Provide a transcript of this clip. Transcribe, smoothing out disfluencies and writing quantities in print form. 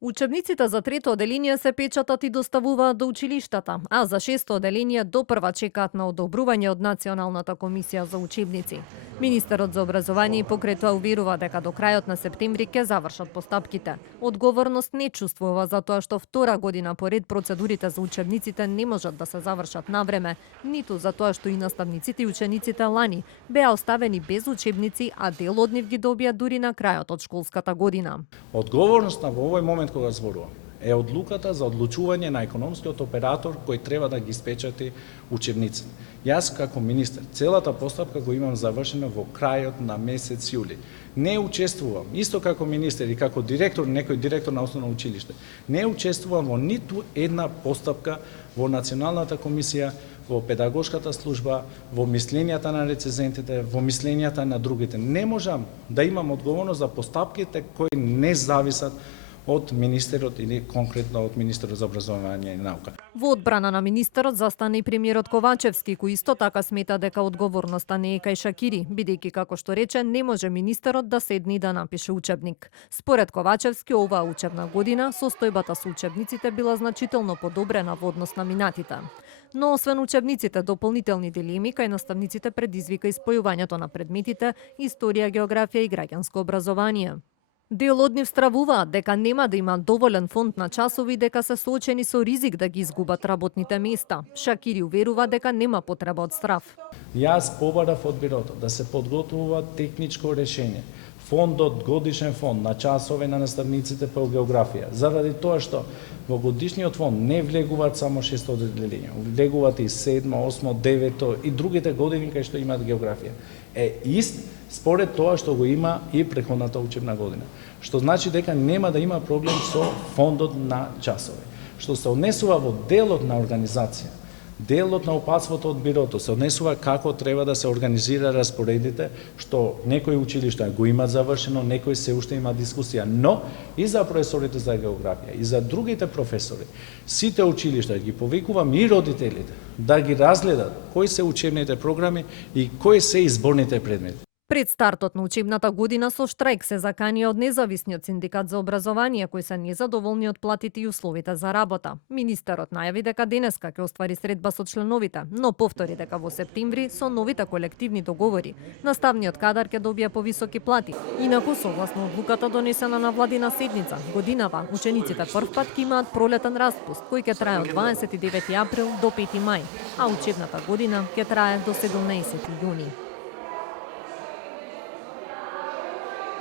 Учебниците за трето оделение се печатат и доставуваат до училиштата, а за шесто оделение допрва чекаат на одобрување од Националната комисија за учебници. Министерот за образование и покрај тоа уверува дека до крајот на септември ќе завршат постапките. Одговорност не чувствува за тоа што втора година поред процедурите за учебниците не можат да се завршат на време, ниту за тоа што и наставниците и учениците лани беа оставени без учебници, а дел од нив ги добија дури на крајот од школската година. Одговорноста во овој момент кога зборувам е одлуката за одлучување на економскиот оператор кој треба да ги испечати учебниците. Јас како министер целата постапка го имам завршена во крајот на месец јули. Не учествувам, исто како министер и како директор, некој директор на основно училиште, не учествувам во ниту една постапка во Националната комисија, во педагошката служба, во мислењата на рецензентите, во мислењата на другите. Не можам да имам одговорност за постапките кои не зависат од министерот или конкретно од министерот за образование и наука. Во одбрана на министерот застана и премиерот Ковачевски, кој исто така смета дека одговорноста не е кај Шакири, бидејќи како што рече не може министерот да седне и да напише учебник. Според Ковачевски, оваа учебна година состојбата со учебниците била значително подобрена во однос на минатите. Но освен учебниците, дополнителни дилеми кај наставниците предизвика испојувањето на предметите историја, географија и граѓанско образование. Дел од нив стравуваат дека нема да има доволен фонд на часови, дека се соочени со ризик да ги изгубат работните места. Шакири уверува дека нема потреба од страв. Јас побарав од бирото да се подготвува техничко решение. Фондот, годишен фонд на часове на наставниците по географија, заради тоа што во годишниот фонд не влегуваат само 600 одделенија, влегуваат и 7, 8, 9 и другите години кај што имаат географија. Ист според тоа што го има и претходната учебна година. Што значи дека нема да има проблем со фондот на часове. Што се однесува во делот на организација, делот на упатството од бирото се однесува како треба да се организира распоредите, што некои училишта го имаат завршено, некои се уште има дискусија, но и за професорите за географија, и за другите професори, сите училишта ги повикувам и родителите да ги разгледат кои се учебните програми и кои се изборните предмети. Пред стартот на учебната година со штрајк се заканија од независниот синдикат за образование, кои се незадоволни од платите и условите за работа. Министерот најави дека денеска ќе оствари средба со членовите, но повтори дека во септември со новите колективни договори наставниот кадар ќе добија повисоки плати. Инаку согласно одлуката донесена на владина седница, годинава учениците првпат ќе имаат пролетен распуст кој ќе трае од 29 април до 5 мај, а учебната година ќе трае до 17 јуни.